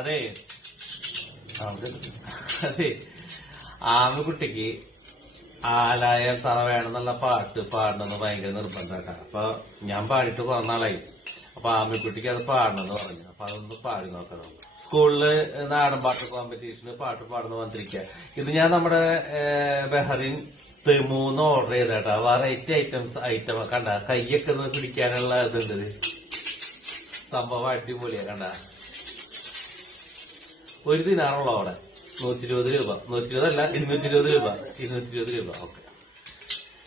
അതെ അതെ ആമക്കുട്ടിക്ക് ആലായാൽ തറ വേണമെന്നുള്ള പാട്ട് പാടണമെന്ന് ഭയങ്കര നിർബന്ധമായിട്ടാ. അപ്പൊ ഞാൻ പാടിയിട്ട് കുറെ നാളായി. അപ്പൊ ആമക്കുട്ടിക്ക് അത് പാടണമെന്ന് പറഞ്ഞു. അപ്പൊ അതൊന്ന് പാടി നോക്കാം. സ്കൂളില് നാടൻ പാട്ട് കോമ്പറ്റീഷന് പാട്ട് പാടുന്ന വന്നിരിക്കുക. ഇത് ഞാൻ നമ്മുടെ ബഹറിൻ 3 ഓർഡർ ചെയ്തേട്ടാ. വെറൈറ്റി ഐറ്റം കണ്ട കൈയൊക്കെ ഒന്ന് പിടിക്കാനുള്ള ഇതുണ്ട്. സംഭവം അടിപൊളിയാ. കണ്ട 1 ദിനാറുള്ള അവിടെ 120 രൂപ. 120 അല്ല 220 രൂപ. 220 രൂപ. ഓക്കെ.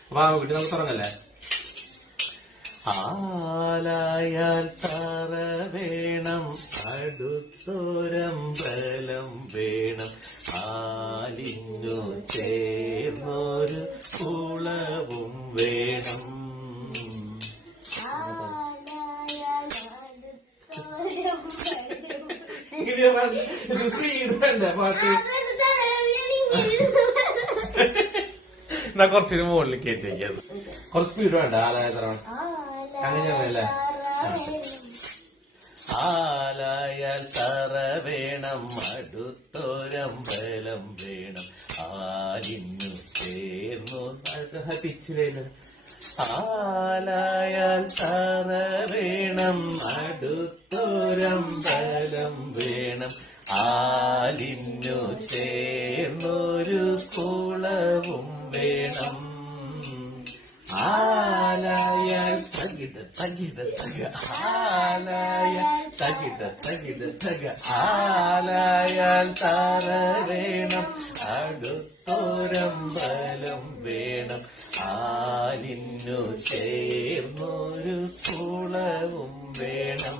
അപ്പൊ ആമക്കുട്ടി നമുക്ക് തുടങ്ങല്ലേ. ആലായാൽ തറ വേണം, അടുത്തൊരമ്പലം വേണം, ആലിഞ്ഞു ചേർന്നൊരു കുളവും വേണം. പാട്ട് എന്നാ കുറച്ചൊരു മുകളിൽ കയറ്റിയത് കുറച്ച് സ്പീഡ് വേണ്ട. ആലായ തറ അങ്ങനെയാണല്ലേ. ആലായാൽ തറ വേണം, അടുത്തൊരമ്പലം വേണം, ആലിന്നു ചേർന്നു തിച്ചിലേന്. ആലായാൽ തറ വേണം, അടുത്തൊരമ്പലം വേണം, ആലിന്നു ചേർന്നൊരു കുളവും വേണം. ആലായാൽ തകിട തകിട തക, ആലായാൽ തകിട തകിട തക, ആലായാൽ തറ വേണം, അടുത്തൊരമ്പലം വേണം, ആലിന്നു ചേർന്നൊരു കുളവും വേണം.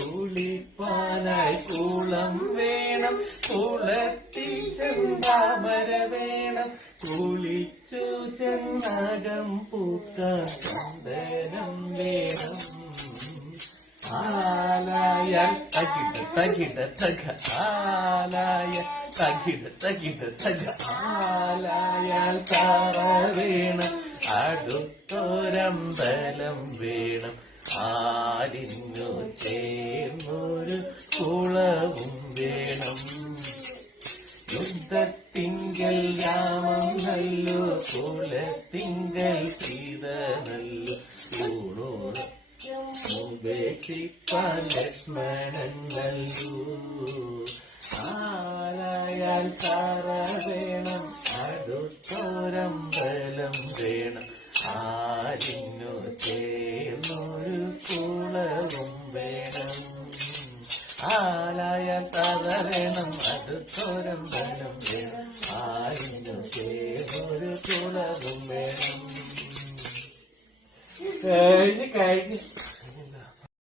കുളിപ്പാനായി കുളം വേണം, കുളത്തിൽ ചെന്താമര വേണം, കുളിച്ചു ചെന്നകം പൂക്കാൻ ചന്ദനം വേണം. ആലായാൽ തകിട തകിട തക, ആലായാൽ തകിട തകിട തക, ആലായാൽ തറ വേണം, അടുത്തൊരമ്പലം വേണം, ആലിന്നു ചേർന്നൊരു കുളവും വേണം. യുദ്ധത്തിങ്കൽ രാമം നല്ലു, കുലത്തിങ്കൽ സീത നല്ലു, ഉപേക്ഷിപ്പാൻ ലക്ഷ്മണൻ നല്ലു. ആലായാൽ തറ വേണം, അടുത്തൊരമ്പലം വേണം, ആലിന്നു ചേർന്നൊരു കുളവും വേണം. ആലായാൽ തറ വേണം, അടുത്തൊരമ്പലം വേണം, ആലിന്നു ചേർന്നൊരു കുളവും വേണം. കഴിഞ്ഞ്